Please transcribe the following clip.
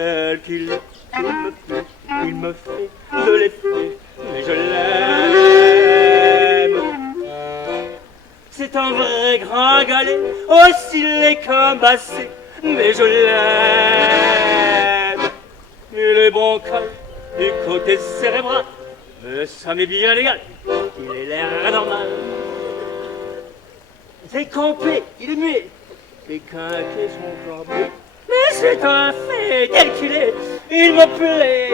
tel qu'il est. Il me fait de l'effet, mais je l'aime. C'est un vrai gringalet, aussi laid qu'un basset, mais je l'aime. Il est bancal du côté cérébral, mais ça m'est bien égal qu'il ait l'air anormal. C'est campé, il est muet, fait quinquer son flambeau. Mais c'est un fait tel qu'il est, il me plaît.